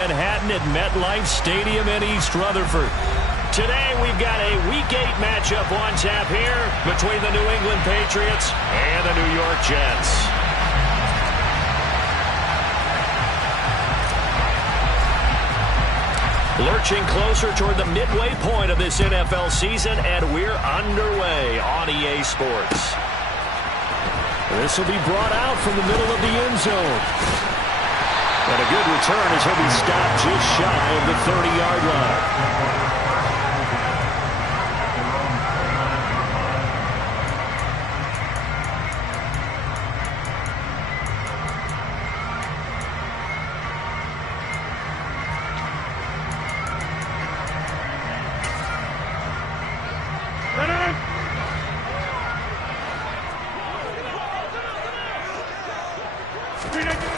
Manhattan at MetLife Stadium in East Rutherford. Today we've got a Week 8 matchup on tap here between the New England Patriots and the New York Jets. Lurching closer toward the midway point of this NFL season, and we're underway on EA Sports. This will be brought out from the middle of the end zone. And a good return as he'll be stopped just shy of the 30-yard line.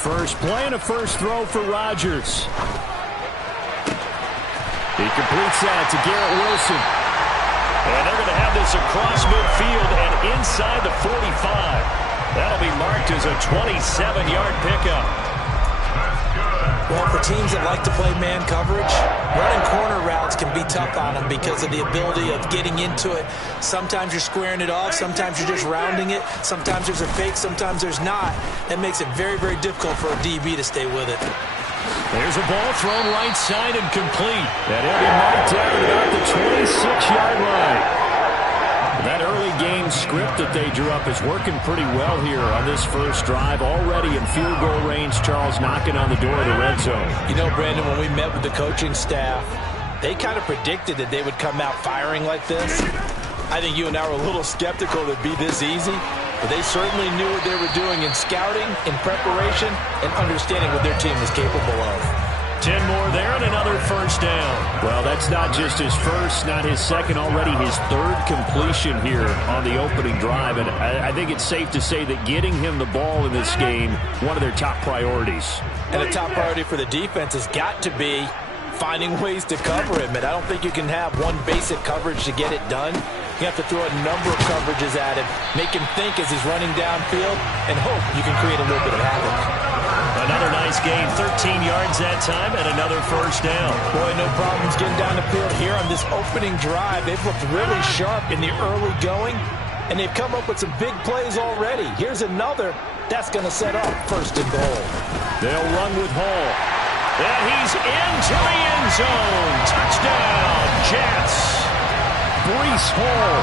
First play and a first throw for Rodgers. He completes that to Garrett Wilson. And they're going to have this across midfield and inside the 45. That'll be marked as a 27-yard pickup. Well, for teams that like to play man coverage, running corner routes can be tough on them because of the ability of getting into it. Sometimes you're squaring it off. Sometimes you're just rounding it. Sometimes there's a fake. Sometimes there's not. That makes it very, very difficult for a DB to stay with it. There's a ball thrown right side and complete. And he'll be marked down at about the 26-yard line. That early game script that they drew up is working pretty well here on this first drive. Already in field goal range, Charles, knocking on the door of the red zone. You know, Brandon, when we met with the coaching staff, they kind of predicted that they would come out firing like this. I think you and I were a little skeptical that it'd be this easy, but they certainly knew what they were doing in scouting, in preparation, and understanding what their team was capable of. 10 more there and another first down. Well, that's not just his first, not his second, already his third completion here on the opening drive. And I think it's safe to say that getting him the ball in this game, one of their top priorities. And a top priority for the defense has got to be finding ways to cover him. And I don't think you can have one basic coverage to get it done. You have to throw a number of coverages at him, make him think as he's running downfield, and hope you can create a little bit of havoc. Another nice gain, 13 yards that time, and another first down. Boy, no problems getting down the field here on this opening drive. They've looked really sharp in the early going, and they've come up with some big plays already. Here's another. That's going to set up first and goal. They'll run with Hall. And he's into the end zone. Touchdown, Jets. Breece Hall.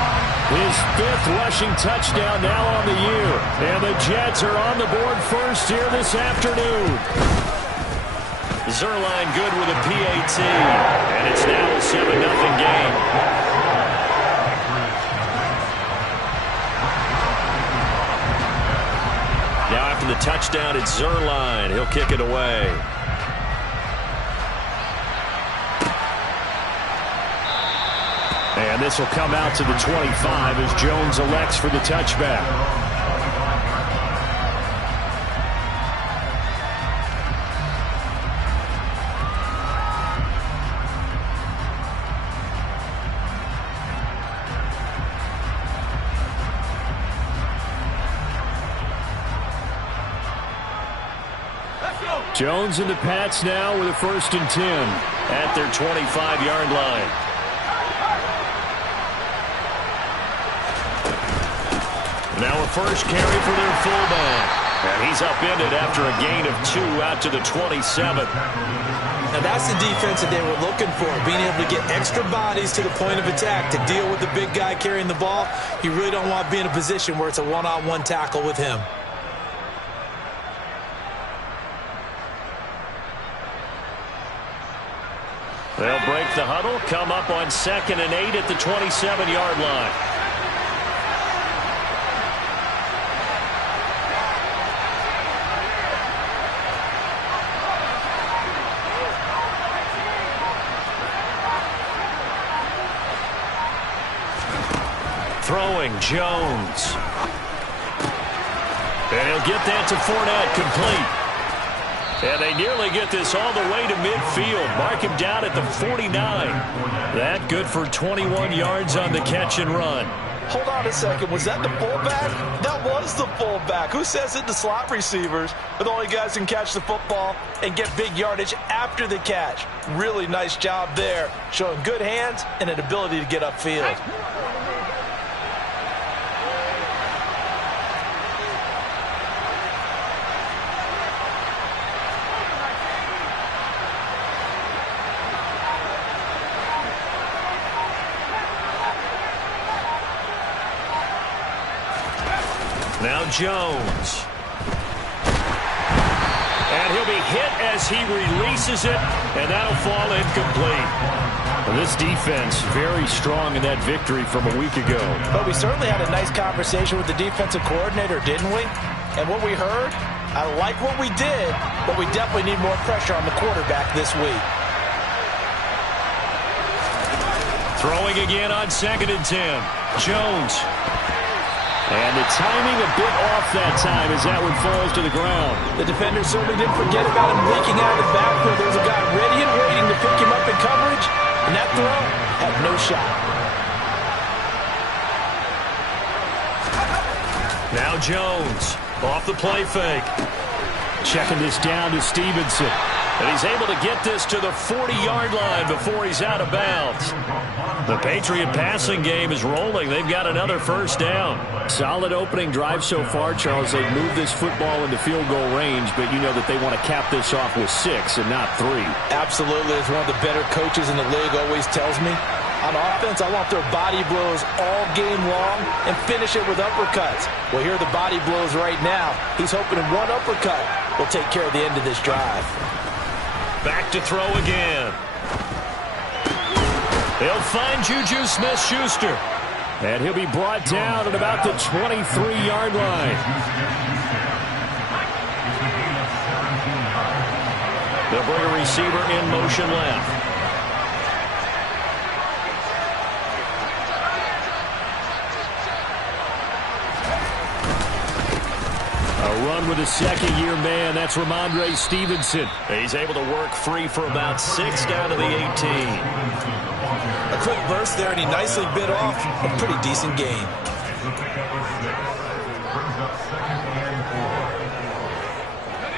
His fifth rushing touchdown now on the year. And the Jets are on the board first here this afternoon. Zerline good with a PAT. And it's now a 7-0 game. Now after the touchdown, it's Zerline. He'll kick it away. And this will come out to the 25 as Jones elects for the touchback. Jones and the Pats now with a 1st and 10 at their 25-yard line. Now a first carry for their fullback. And he's upended after a gain of 2 out to the 27. Now that's the defense that they were looking for, being able to get extra bodies to the point of attack to deal with the big guy carrying the ball. You really don't want to be in a position where it's a one-on-one tackle with him. They'll break the huddle, come up on 2nd and 8 at the 27-yard line. Throwing Jones. And he'll get that to Fournette, complete. And they nearly get this all the way to midfield. Mark him down at the 49. That good for 21 yards on the catch and run. Hold on a second. Was that the fullback? That was the fullback. Who says it to slot receivers? But the only guys who can catch the football and get big yardage after the catch. Really nice job there, showing good hands and an ability to get upfield. Now Jones. And he'll be hit as he releases it, and that'll fall incomplete. Well, this defense very strong in that victory from a week ago. But we certainly had a nice conversation with the defensive coordinator, didn't we? And what we heard, I like what we did, but we definitely need more pressure on the quarterback this week. Throwing again on 2nd and 10. Jones. And the timing a bit off that time as that one falls to the ground. The defender certainly didn't forget about him leaking out of the backfield. There's a guy ready and waiting to pick him up in coverage, and that throw had no shot. Now Jones off the play fake. Checking this down to Stevenson. And he's able to get this to the 40-yard line before he's out of bounds. The Patriot passing game is rolling. They've got another first down. Solid opening drive so far, Charles. They've moved this football into field goal range, but you know that they want to cap this off with 6 and not 3. Absolutely. As one of the better coaches in the league always tells me, on offense, I want their body blows all game long and finish it with uppercuts. Well, here are the body blows right now. He's hoping one uppercut will take care of the end of this drive. Back to throw again. They'll find Juju Smith-Schuster. And he'll be brought down at about the 23-yard line. They'll bring a receiver in motion left. A run with a second-year man. That's Ramondre Stevenson. He's able to work free for about 6 down to the 18. A quick burst there, and he nicely bit off a pretty decent gain.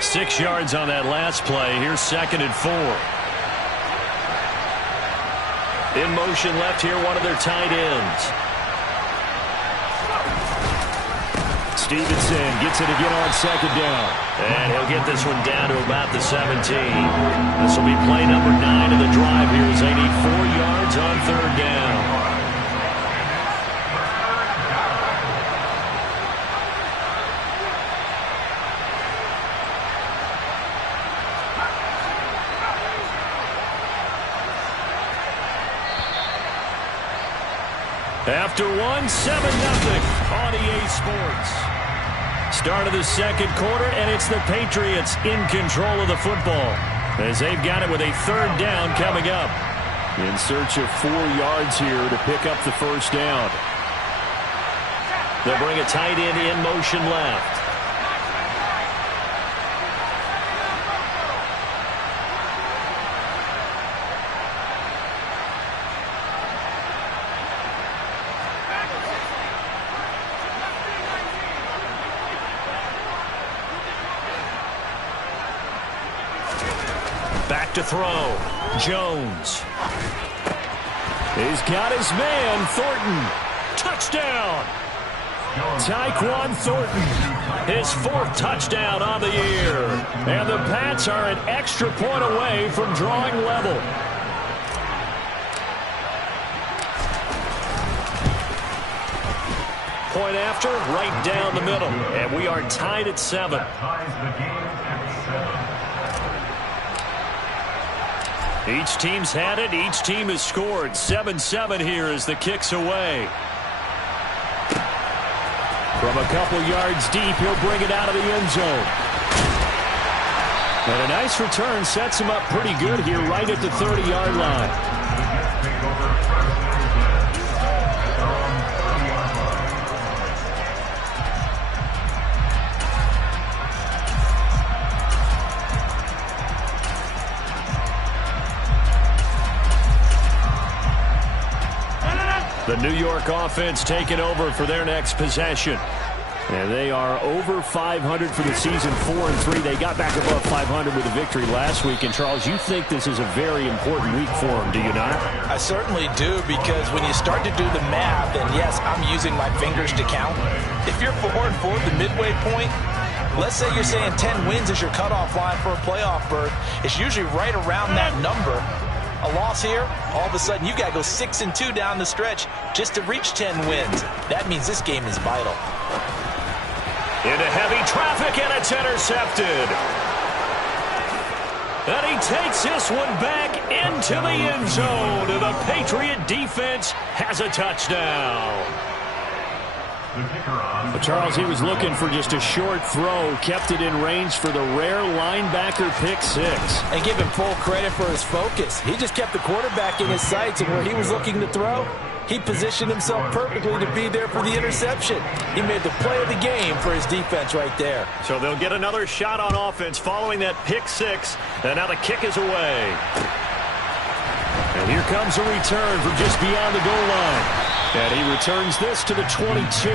Six yards on that last play. Here's 2nd and 4. In motion left here, one of their tight ends. Stevenson gets it again on 2nd down. And he'll get this one down to about the 17. This will be play number 9 of the drive here as they need 4 yards on 3rd down. After 1, 7-0 on EA Sports. Start of the second quarter, and it's the Patriots in control of the football as they've got it with a 3rd down coming up. In search of 4 yards here to pick up the first down. They'll bring a tight end in motion left. Back to throw. Jones. He's got his man, Thornton. Touchdown. Tyquan Thornton. His 4th touchdown on the year. And the Pats are an extra point away from drawing level. Point after, right down the middle. And we are tied at 7. Each team's had it. Each team has scored. 7-7 here as the kick's away. From a couple yards deep, he'll bring it out of the end zone. And a nice return sets him up pretty good here right at the 30-yard line. The New York offense taking over for their next possession. And they are over 500 for the season, 4-3. They got back above 500 with a victory last week. And, Charles, you think this is a very important week for them, do you not? I certainly do, because when you start to do the math, and yes, I'm using my fingers to count. If you're 4-4 at the midway point, let's say you're saying 10 wins is your cutoff line for a playoff berth. It's usually right around that number. A loss here, all of a sudden you got to go 6-2 down the stretch just to reach 10 wins. That means this game is vital. Into heavy traffic, and it's intercepted. And he takes this one back into the end zone. And the Patriot defense has a touchdown. But Charles, he was looking for just a short throw, kept it in range for the rare linebacker pick six. And give him full credit for his focus. He just kept the quarterback in his sights, and where he was looking to throw, he positioned himself perfectly to be there for the interception. He made the play of the game for his defense right there. So they'll get another shot on offense following that pick six, and now the kick is away. And here comes a return from just beyond the goal line. And he returns this to the 22.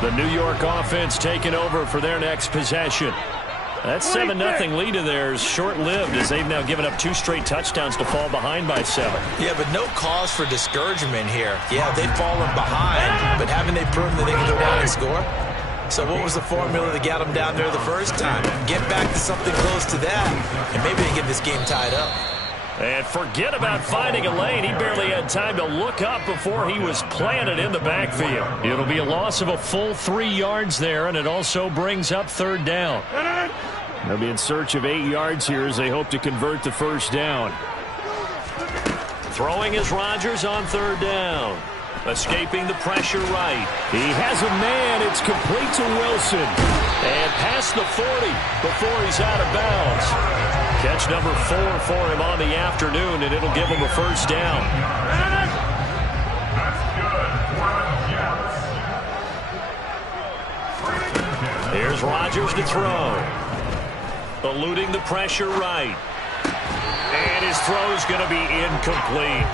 The New York offense taking over for their next possession. That 7-0 lead of theirs short-lived, as they've now given up 2 straight touchdowns to fall behind by 7. Yeah, but no cause for discouragement here. Yeah, they've fallen behind, but haven't they proven that they can go down and score? So what was the formula that got them down there the first time? Get back to something close to that, and maybe they get this game tied up. And forget about finding a lane. He barely had time to look up before he was planted in the backfield. It'll be a loss of a full 3 yards there, and it also brings up 3rd down. They'll be in search of 8 yards here as they hope to convert the first down. Throwing is Rodgers on 3rd down. Escaping the pressure right. He has a man. It's complete to Wilson. And past the 40 before he's out of bounds. Catch number 4 for him on the afternoon, and it'll give him a first down. Here's Rodgers to throw. Eluding the pressure right. And his throw is going to be incomplete.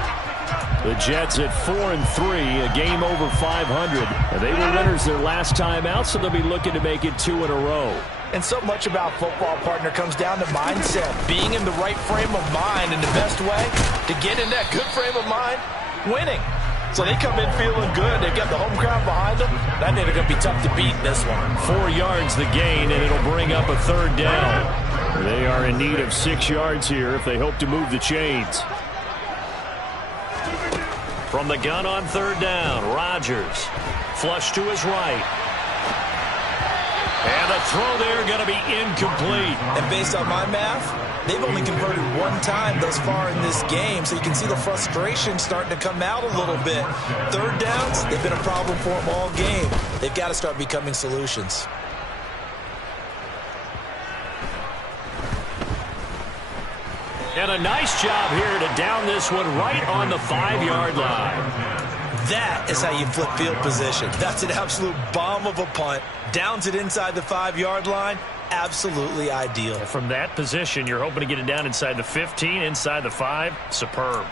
The Jets at 4-3, a game over 500. And they were winners their last time out, so they'll be looking to make it 2 in a row. And so much about football, partner, comes down to mindset. Being in the right frame of mind, and the best way to get in that good frame of mind, winning. So they come in feeling good. They've got the home crowd behind them. I think they're going to be tough to beat in this one. 4 yards the gain, and it'll bring up a 3rd down. They are in need of 6 yards here if they hope to move the chains. From the gun on 3rd down, Rodgers. Flush to his right. And the throw there going to be incomplete. And based on my math, they've only converted 1 time thus far in this game, so you can see the frustration starting to come out a little bit. 3rd downs, they've been a problem for them all game. They've got to start becoming solutions. And a nice job here to down this one right on the 5-yard line. That is how you flip field position. That's an absolute bomb of a punt. Downs it inside the 5-yard line. Absolutely ideal. From that position, you're hoping to get it down inside the 15, inside the 5. Superb.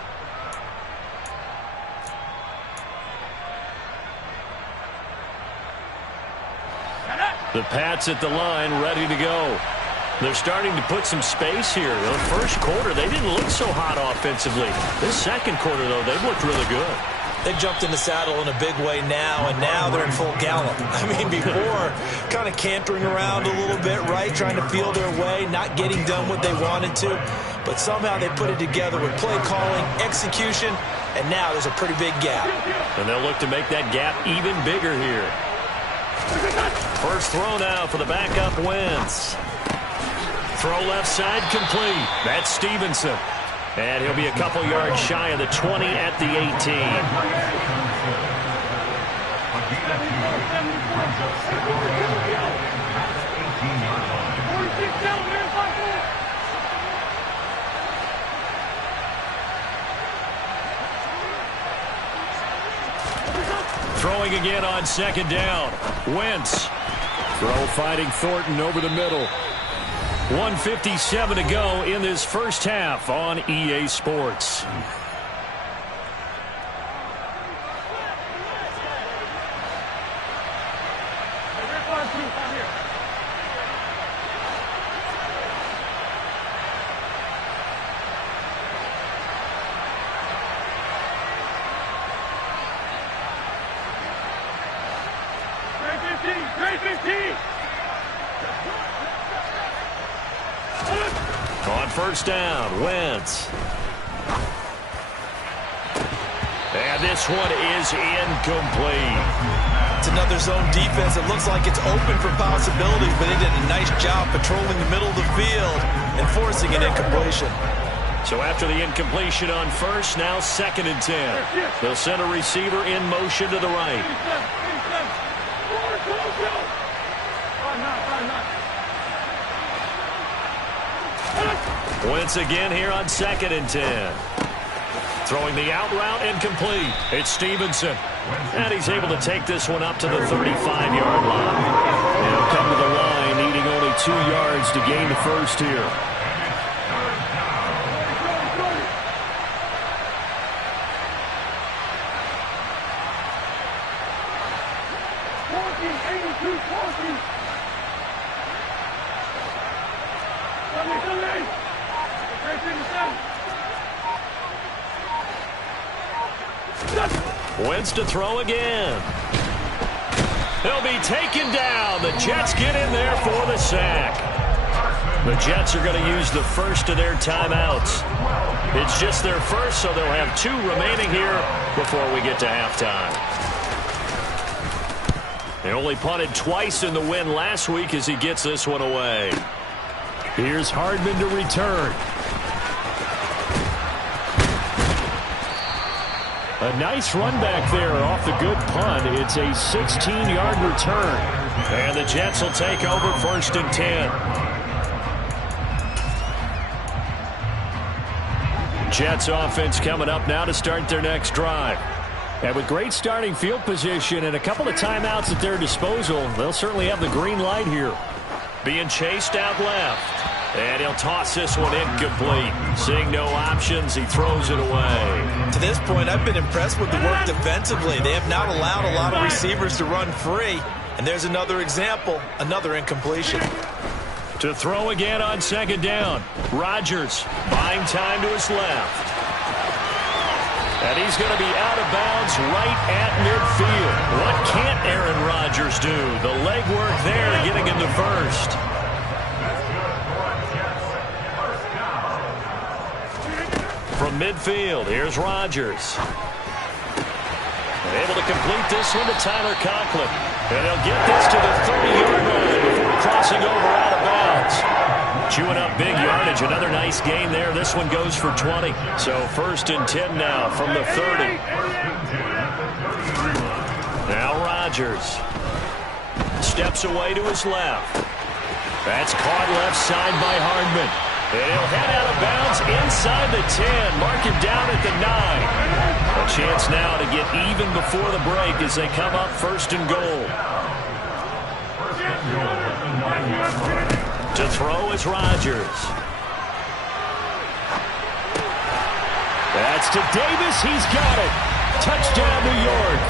The Pats at the line, ready to go. They're starting to put some space here. The first quarter, they didn't look so hot offensively. This second quarter, though, they've looked really good. They've jumped in the saddle in a big way now, and now they're in full gallop. I mean, before, kind of cantering around a little bit, right, trying to feel their way, not getting done what they wanted to. But somehow they put it together with play calling, execution, and now there's a pretty big gap. And they'll look to make that gap even bigger here. First throw now for the backup Wentz. Throw left side complete. That's Stevenson. And he'll be a couple yards shy of the 20 at the 18. Throwing again on second down. Wentz. Throw fighting Thornton over the middle. 1:57 to go in this first half on EA Sports. On first down, Wentz. And this one is incomplete. It's another zone defense. It looks like it's open for possibilities, but they did a nice job patrolling the middle of the field and forcing an incompletion. So after the incompletion on first, now 2nd and 10. They'll send a receiver in motion to the right. Wentz again here on 2nd and 10. Throwing the out route incomplete. It's Stevenson. And he's able to take this one up to the 35-yard line. They'll come to the line needing only 2 yards to gain the first here. Wentz to throw again. He'll be taken down. The Jets get in there for the sack. The Jets are going to use the first of their timeouts. It's just their first, so they'll have 2 remaining here before we get to halftime. They only punted twice in the win last week as he gets this one away. Here's Hardman to return. A nice run back there off the good punt. It's a 16-yard return. And the Jets will take over 1st and 10. Jets offense coming up now to start their next drive. And with great starting field position and a couple of timeouts at their disposal, they'll certainly have the green light here. Being chased out left. And he'll toss this one incomplete. Seeing no options, he throws it away. To this point, I've been impressed with the work defensively. They have not allowed a lot of receivers to run free. And there's another example, another incompletion. To throw again on 2nd down. Rodgers buying time to his left. And he's going to be out of bounds right at midfield. What can't Aaron Rodgers do? The legwork there getting him to first. From midfield, here's Rodgers. Able to complete this one to Tyler Conklin. And he'll get this to the 30-yard line before crossing over out of bounds. Chewing up big yardage. Another nice gain there. This one goes for 20. So 1st and 10 now from the 30. Now Rodgers. Steps away to his left. That's caught left side by Hardman. And he'll head out of bounds inside the 10. Mark him down at the 9. A chance now to get even before the break as they come up 1st and goal. To throw is Rodgers. That's to Davis. He's got it. Touchdown, New York.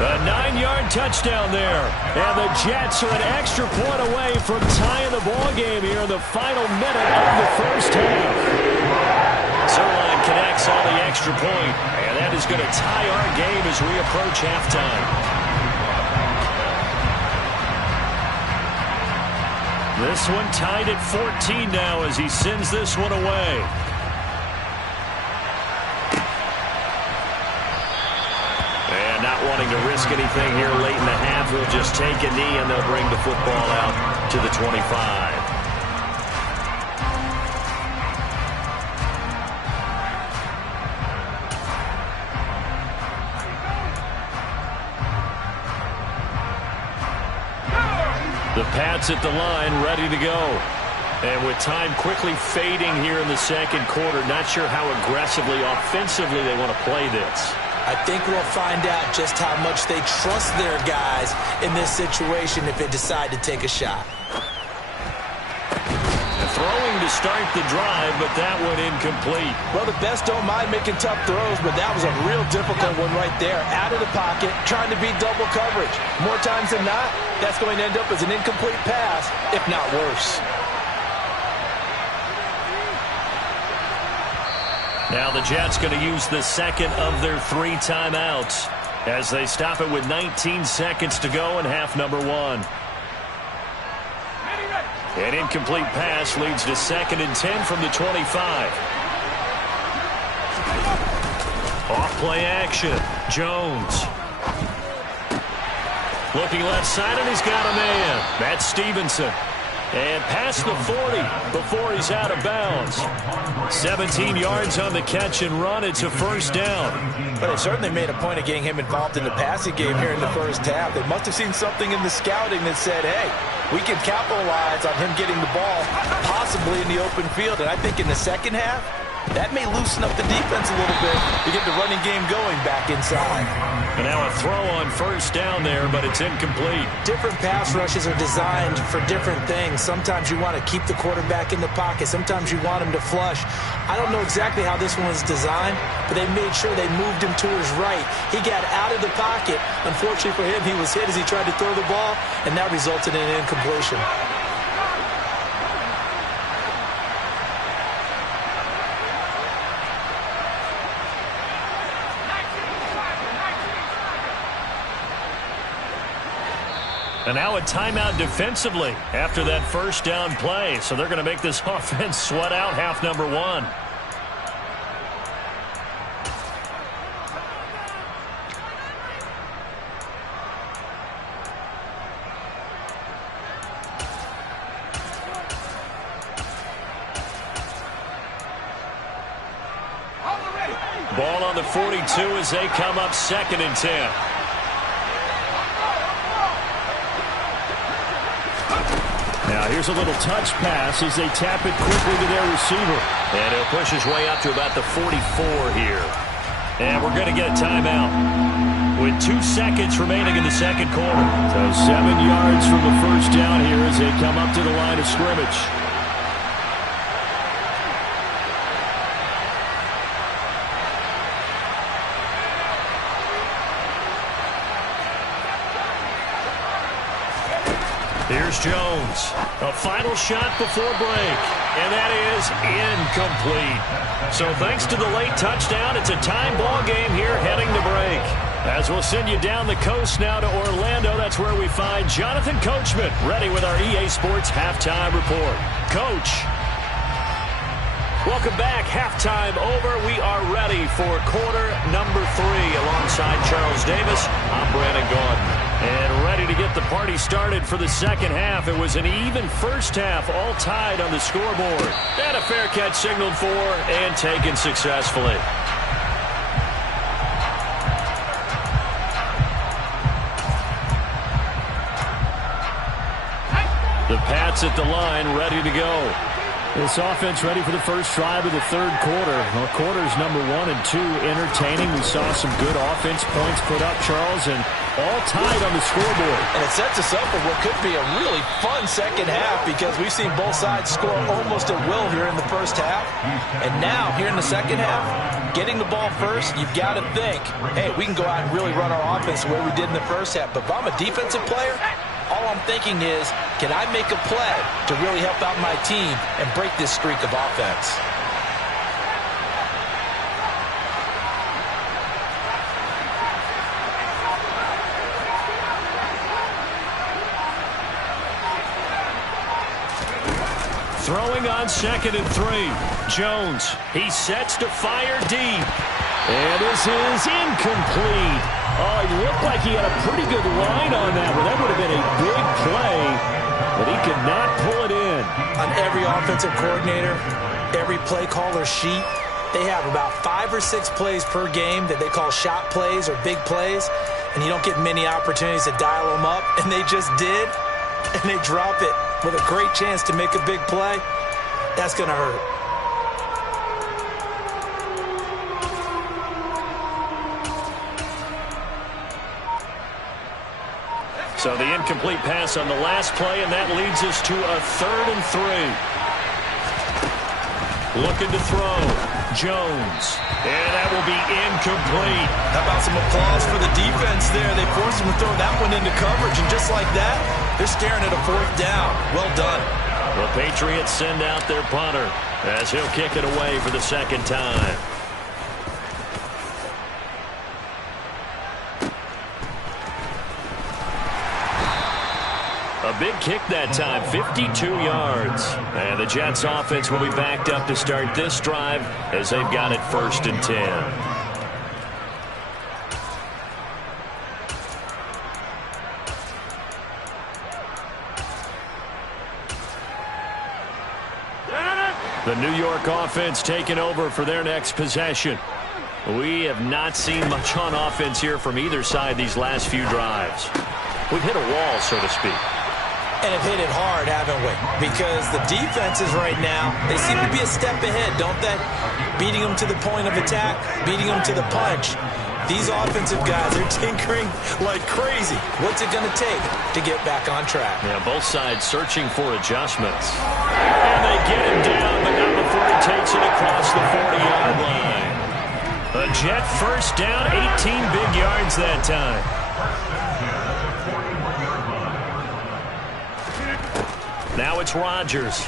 A 9-yard touchdown there. And the Jets are an extra point away from tying the ball game here in the final minute of the first half. Zerline connects on the extra point, and that is going to tie our game as we approach halftime. This one tied at 14 now as he sends this one away. And not wanting to risk anything here late in the half, they'll just take a knee and they'll bring the football out to the 25. The Pats at the line, ready to go. And with time quickly fading here in the second quarter, not sure how aggressively, offensively they want to play this. I think we'll find out just how much they trust their guys in this situation if they decide to take a shot. Throwing to start the drive, but that one incomplete. Well, the best don't mind making tough throws, but that was a real difficult one right there. Out of the pocket, trying to beat double coverage. More times than not, that's going to end up as an incomplete pass, if not worse. Now the Jets going to use the second of their 3 timeouts as they stop it with 19 seconds to go in half number 1. An incomplete pass leads to 2nd and 10 from the 25. Off play action. Jones. Looking left side, and he's got a man. That's Stevenson. And past the 40 before he's out of bounds. 17 yards on the catch and run. It's a first down. But they certainly made a point of getting him involved in the passing game here in the first half. They must have seen something in the scouting that said, hey, we can capitalize on him getting the ball possibly in the open field. And I think in the second half, that may loosen up the defense a little bit to get the running game going back inside. And now a throw on first down there, but it's incomplete. Different pass rushes are designed for different things. Sometimes you want to keep the quarterback in the pocket. Sometimes you want him to flush. I don't know exactly how this one was designed, but they made sure they moved him to his right. He got out of the pocket. Unfortunately for him, he was hit as he tried to throw the ball, and that resulted in an incompletion. And now a timeout defensively after that first down play. So they're going to make this offense sweat out half number 1. Ball on the 42 as they come up 2nd and 10. Now here's a little touch pass as they tap it quickly to their receiver. And he'll push his way up to about the 44 here. And we're going to get a timeout with 2 seconds remaining in the second quarter. So 7 yards from the first down here as they come up to the line of scrimmage. Here's Jones. A final shot before break. And that is incomplete. So thanks to the late touchdown, it's a time ball game here heading to break. As we'll send you down the coast now to Orlando, that's where we find Jonathan Coachman ready with our EA Sports Halftime Report. Coach. Welcome back. Halftime over. We are ready for quarter number 3 alongside Charles Davis. I'm Brandon Gaudin. And ready to get the party started for the second half. It was an even first half, all tied on the scoreboard. And a fair catch signaled for and taken successfully. The Pats at the line, ready to go. This offense ready for the first drive of the third quarter. Well, quarters number 1 and 2 entertaining. We saw some good offense points put up, Charles, and all tied on the scoreboard. And it sets us up for what could be a really fun second half because we've seen both sides score almost at will here in the first half. And now, here in the second half, getting the ball first, you've got to think, hey, we can go out and really run our offense the way we did in the first half. But if I'm a defensive player, all I'm thinking is, can I make a play to really help out my team and break this streak of offense? Throwing on 2nd and 3. Jones, he sets to fire deep. And this is incomplete. Oh, it looked like he had a pretty good line on that one. That would have been a big play, but he could not pull it in. On every offensive coordinator, every play caller sheet, they have about 5 or 6 plays per game that they call shot plays or big plays, and you don't get many opportunities to dial them up, and they just did, and they drop it with a great chance to make a big play. That's going to hurt. So the incomplete pass on the last play, and that leads us to a 3rd and 3. Looking to throw. Jones. And that will be incomplete. How about some applause for the defense there? They forced him to throw that one into coverage, and just like that, they're staring at a 4th down. Well done. The Patriots send out their punter as he'll kick it away for the 2nd time. A big kick that time, 52 yards. And the Jets offense will be backed up to start this drive as they've got it 1st and 10. The New York offense taking over for their next possession. We have not seen much on offense here from either side these last few drives. We've hit a wall, so to speak. And have hit it hard, haven't we? Because the defenses right now, they seem to be a step ahead, don't they? Beating them to the point of attack, beating them to the punch. These offensive guys are tinkering like crazy. What's it going to take to get back on track? Yeah, both sides searching for adjustments. And they get him down, but not before he takes it across the 40-yard line. A Jet 1st down, 18 big yards that time. Now it's Rodgers.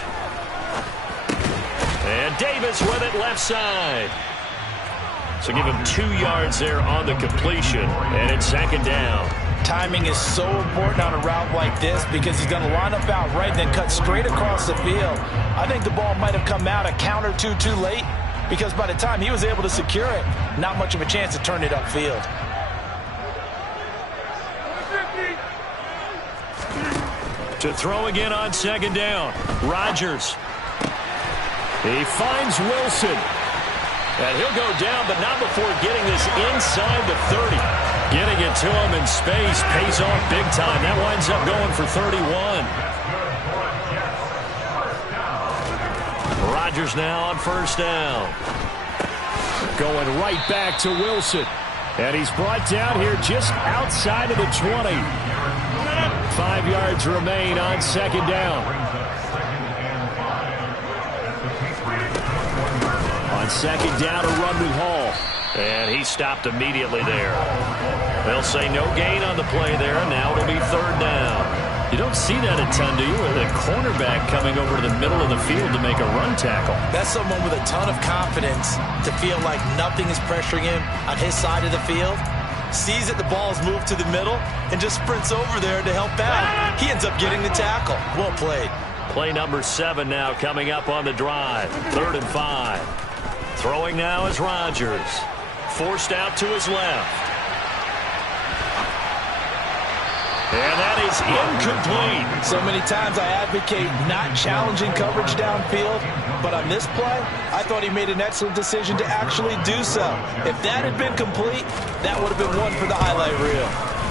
And Davis with it left side. So give him 2 yards there on the completion. And it's 2nd down. Timing is so important on a route like this because he's going to line up out right and then cut straight across the field. I think the ball might have come out a count or two too late because by the time he was able to secure it, not much of a chance to turn it upfield. To throw again on 2nd down. Rodgers. He finds Wilson. And he'll go down, but not before getting this inside the 30. Getting it to him in space pays off big time. That winds up going for 31. Rodgers now on 1st down. Going right back to Wilson. And he's brought down here just outside of the 20. 5 yards remain on 2nd down. On 2nd down, a run with Hall. And he stopped immediately there. They'll say no gain on the play there, and now it'll be 3rd down. You don't see that a ton, do you? With a cornerback coming over to the middle of the field to make a run tackle. That's someone with a ton of confidence to feel like nothing is pressuring him on his side of the field. Sees that the ball is moved to the middle and just sprints over there to help out. He ends up getting the tackle. Well played. Play number 7 now coming up on the drive. 3rd and 5. Throwing now is Rodgers. Forced out to his left. And that is incomplete. So many times I advocate not challenging coverage downfield, but on this play, I thought he made an excellent decision to actually do so. If that had been complete, that would have been one for the highlight reel.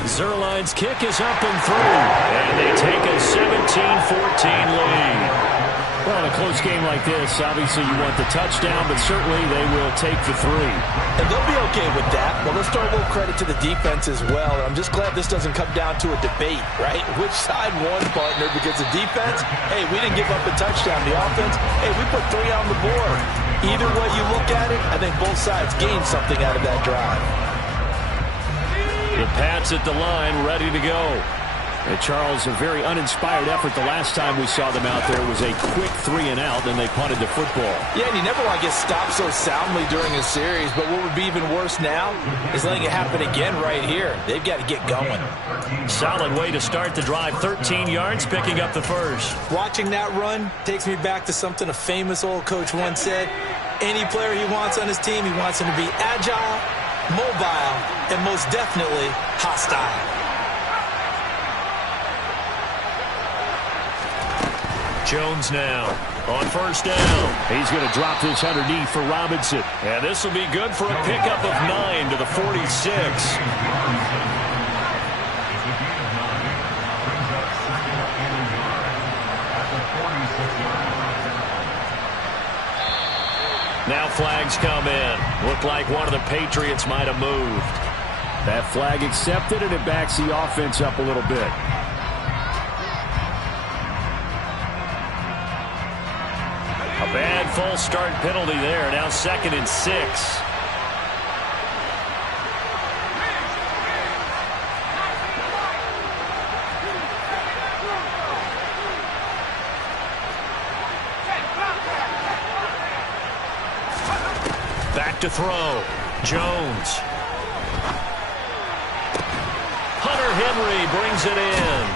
Zerline's kick is up and through, and they take a 17-14 lead. Well, in a close game like this, obviously you want the touchdown, but certainly they will take the 3. And they'll be okay with that. But let's throw a little credit to the defense as well. And I'm just glad this doesn't come down to a debate, right? Which side won, partner? Because the defense, hey, we didn't give up a touchdown. The offense, hey, we put 3 on the board. Either way you look at it, I think both sides gained something out of that drive. The Pats at the line, ready to go. And Charles, a very uninspired effort. The last time we saw them out there was a quick 3 and out, and they punted the football. Yeah, and you never want to get stopped so soundly during a series, but what would be even worse now is letting it happen again right here. They've got to get going. Solid way to start the drive. 13 yards, picking up the 1st. Watching that run takes me back to something a famous old coach once said. Any player he wants on his team, he wants him to be agile, mobile, and most definitely hostile. Jones now on 1st down. He's going to drop this underneath for Robinson. And this will be good for a pickup of 9 to the 46. Now flags come in. Looked like one of the Patriots might have moved. That flag accepted, and it backs the offense up a little bit. false start penalty there. Now 2nd and 6. Back to throw. Jones. Hunter Henry brings it in.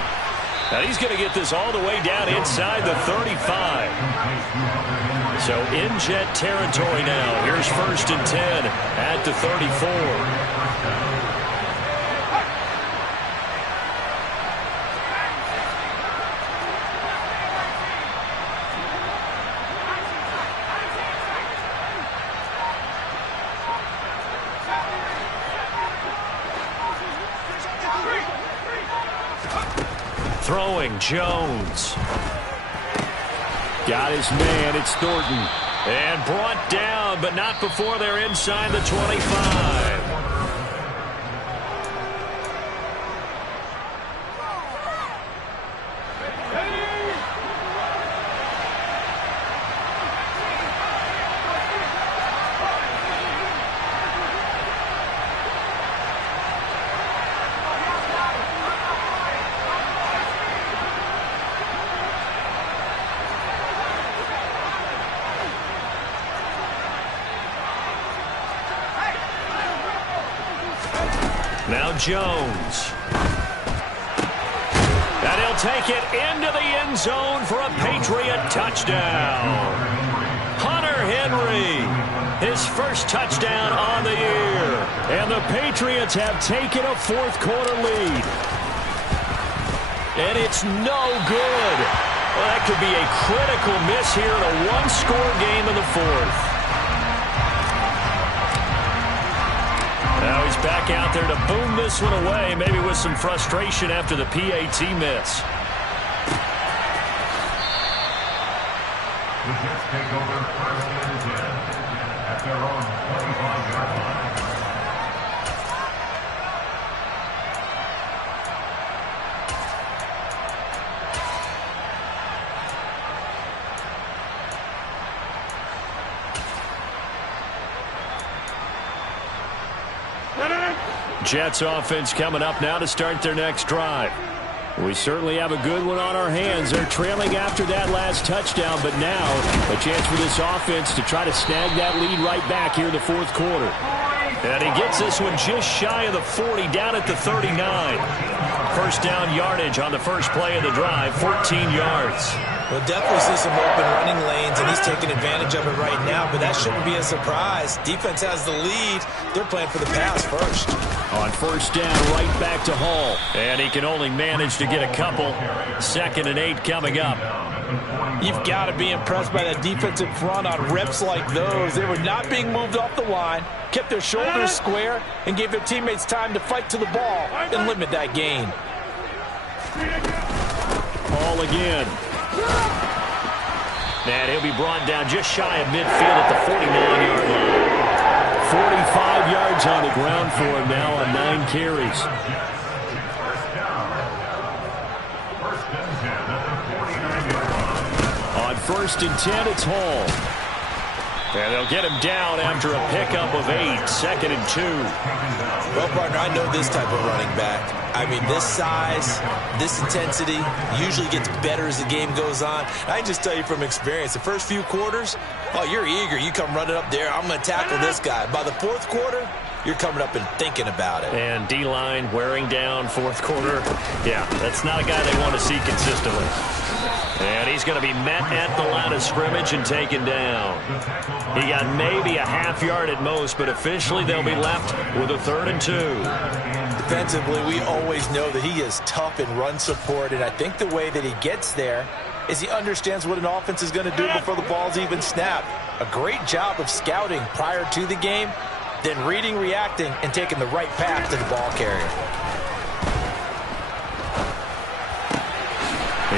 Now he's going to get this all the way down inside the 35. So in Jet territory now. Here's 1st and 10 at the 34. Throwing, Jones. Got his man, it's Thornton. And brought down, but not before they're inside the 25. Now Jones. And he'll take it into the end zone for a Patriot touchdown. Hunter Henry, his first touchdown on the year. And the Patriots have taken a 4th quarter lead. And it's no good. Well, that could be a critical miss here in a one-score game in the 4th. Now he's back out there to boom this one away, maybe with some frustration after the PAT miss. The Jets take over 1st and 10 at their own 25-yard line. Jets offense coming up now to start their next drive. We certainly have a good one on our hands. They're trailing after that last touchdown, but now a chance for this offense to try to snag that lead right back here in the 4th quarter. And he gets this one just shy of the 40, down at the 39. First down yardage on the first play of the drive, 14 yards. We'll definitely see some open running lanes, and he's taking advantage of it right now, but that shouldn't be a surprise. Defense has the lead. They're playing for the pass first. On first down, right back to Hall. And he can only manage to get a couple. 2nd and 8 coming up. You've got to be impressed by that defensive front on reps like those. They were not being moved off the line, kept their shoulders square, and gave their teammates time to fight to the ball and limit that gain. Hall again. And he'll be brought down just shy of midfield at the 49-yard line. 45 yards on the ground for him now on 9 carries. On 1st and 10, it's Hall. And they'll get him down after a pickup of 8, 2nd and 2. Well, partner, I know this type of running back. I mean, this size, this intensity usually gets better as the game goes on. I can just tell you from experience, the first few quarters, oh, you're eager. You come running up there, I'm going to tackle this guy. By the 4th quarter, you're coming up and thinking about it. And D-line wearing down 4th quarter. Yeah, that's not a guy they want to see consistently. And he's going to be met at the line of scrimmage and taken down. He got maybe a half yard at most, but officially they'll be left with a 3rd and 2. Defensively, we always know that he is tough in run support, and I think the way that he gets there is he understands what an offense is going to do before the ball's even snapped. A great job of scouting prior to the game, then reading, reacting, and taking the right path to the ball carrier.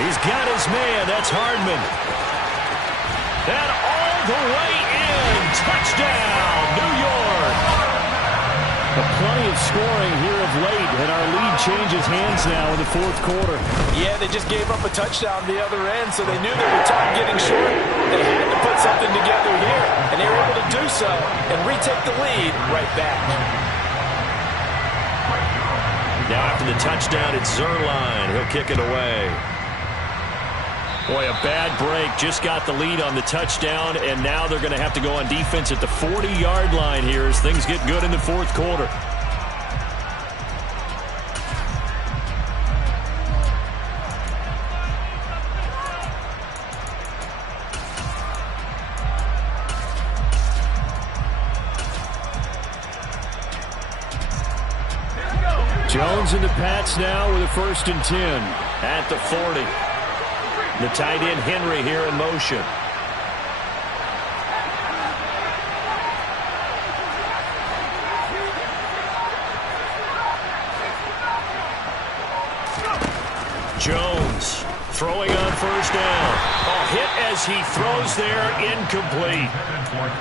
He's got his man. That's Hardman. And all the way in. Touchdown, New York. A plenty of scoring here of late, and our lead changes hands now in the fourth quarter. Yeah, they just gave up a touchdown the other end, so they knew they were time getting short. They had to put something together here, and they were able to do so and retake the lead right back. Now after the touchdown, it's Zerline. He'll kick it away. Boy, a bad break. Just got the lead on the touchdown, and now they're going to have to go on defense at the 40-yard line here as things get good in the fourth quarter. Jones and the Pats now with a 1st and 10 at the 40. The tight end Henry here in motion. Jones throwing on 1st down. A hit as he throws there, incomplete.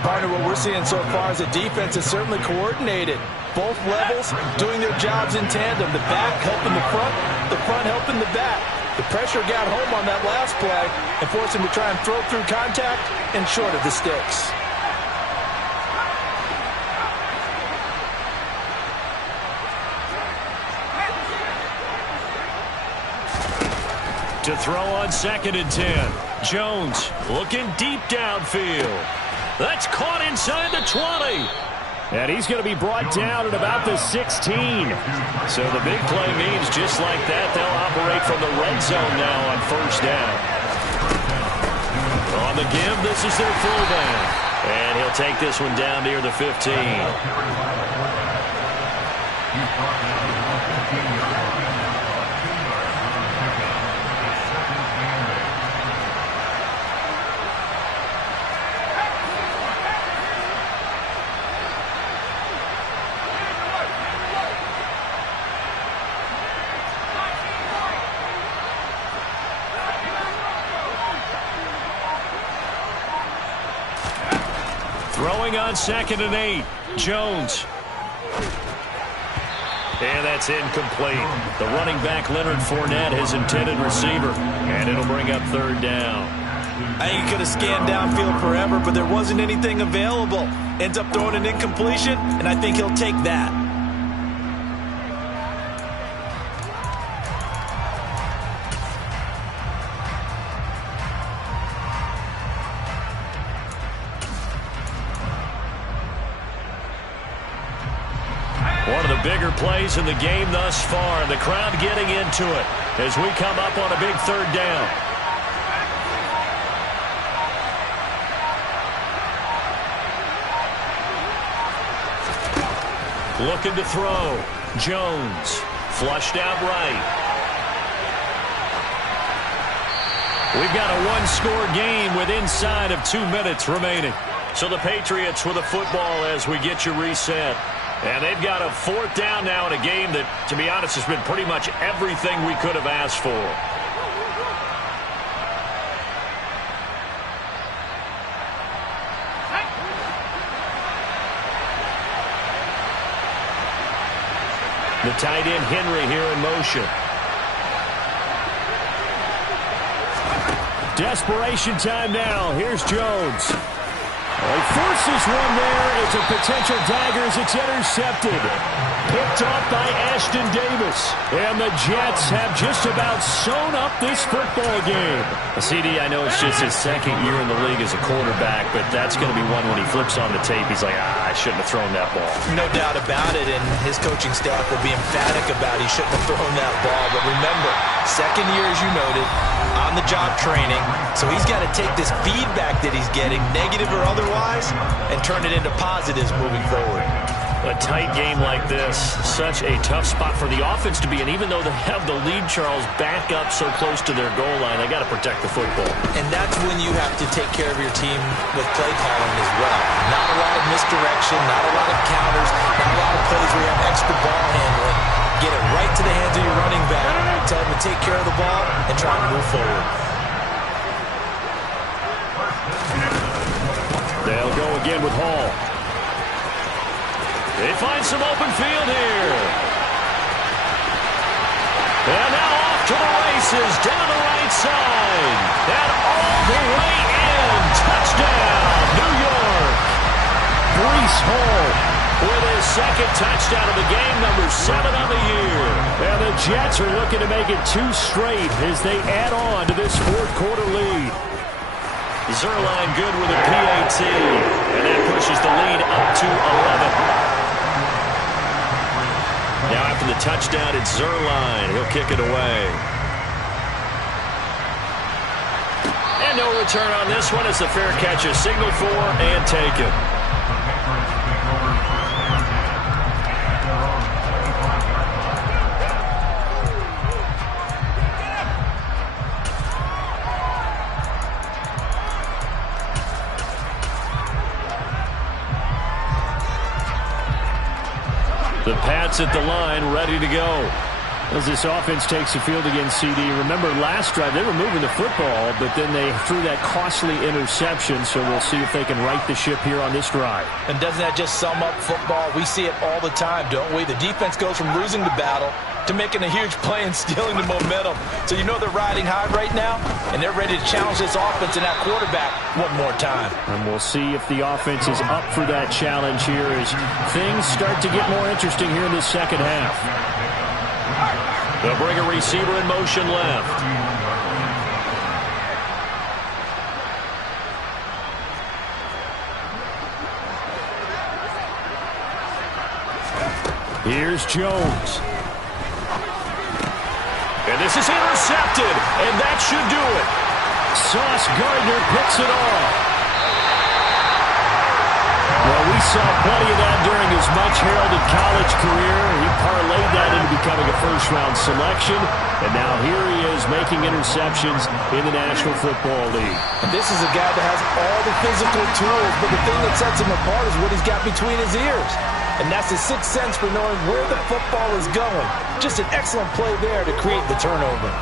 Partner, what we're seeing so far is the defense is certainly coordinated. Both levels doing their jobs in tandem. The back helping the front helping the back. The pressure got home on that last play and forced him to try and throw through contact and short of the sticks. To throw on 2nd and 10. Jones looking deep downfield. That's caught inside the 20. And he's going to be brought down at about the 16. So the big play means just like that, they'll operate from the red zone now on 1st down. On the give, this is their fullback. And he'll take this one down near the 15. Throwing on 2nd and 8. Jones. And that's incomplete. The running back, Leonard Fournette, his intended receiver. And it'll bring up 3rd down. I think he could have scanned downfield forever, but there wasn't anything available. Ends up throwing an incompletion, and I think he'll take that. One of the bigger plays in the game thus far. The crowd getting into it as we come up on a big 3rd down. Looking to throw. Jones flushed out right. We've got a one-score game with inside of 2 minutes remaining. So the Patriots with a football as we get you reset. And they've got a 4th down now in a game that, to be honest, has been pretty much everything we could have asked for. The tight end Henry here in motion. Desperation time now. Here's Jones. He forces one there. It's a potential dagger as it's intercepted. Picked off by Ashton Davis. And the Jets have just about sewn up this football game. CD, I know it's just his 2nd year in the league as a quarterback, but that's going to be one when he flips on the tape. He's like, I shouldn't have thrown that ball. No doubt about it, and his coaching staff will be emphatic about he shouldn't have thrown that ball. But remember, 2nd year, as you noted, on-the-job training. So he's got to take this feedback that he's getting, negative or otherwise, and turn it into positives moving forward. A tight game like this, such a tough spot for the offense to be in. Even though they have the lead, Charles, back up so close to their goal line, they got to protect the football. And that's when you have to take care of your team with play calling as well. Not a lot of misdirection, not a lot of counters, not a lot of plays where you have extra ball handling. Get it right to the hands of your running back, tell him to take care of the ball, and try to move forward. They'll go again with Hall. They find some open field here. And now off to the races, down the right side. And all the way in. Touchdown, New York. Breece Hall with his second touchdown of the game, number 7 on the year. And the Jets are looking to make it 2 straight as they add on to this fourth quarter lead. Zerline good with a PAT. And that pushes the lead up to 11. Now after the touchdown, it's Zerline. He'll kick it away. And no return on this one. It's a fair catch, a signal for, and taken. The Pats at the line, ready to go. As this offense takes the field against CD. Remember, last drive, they were moving the football, but then they threw that costly interception, so we'll see if they can right the ship here on this drive. And doesn't that just sum up football? We see it all the time, don't we? The defense goes from losing the battle to making a huge play and stealing the momentum. So you know they're riding high right now, and they're ready to challenge this offense and that quarterback one more time. And we'll see if the offense is up for that challenge here as things start to get more interesting here in the second half. They'll bring a receiver in motion left. Here's Jones. And this is intercepted, and that should do it. Sauce Gardner picks it off. Well, we saw plenty of that during his much-heralded college career. He parlayed that into becoming a first-round selection, and now here he is making interceptions in the National Football League. And this is a guy that has all the physical tools, but the thing that sets him apart is what he's got between his ears. And that's the sixth sense for knowing where the football is going. Just an excellent play there to create the turnover.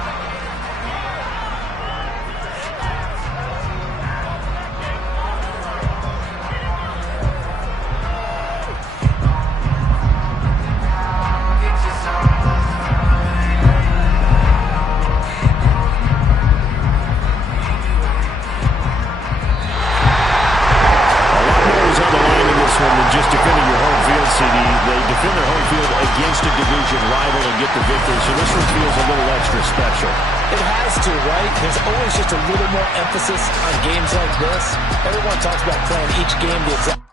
Just defending your home field, CD. They defend their home field against a division rival and get the victory, so this one feels a little extra special. It has to, right? There's always just a little more emphasis on games like this. Everyone talks about playing each game the exact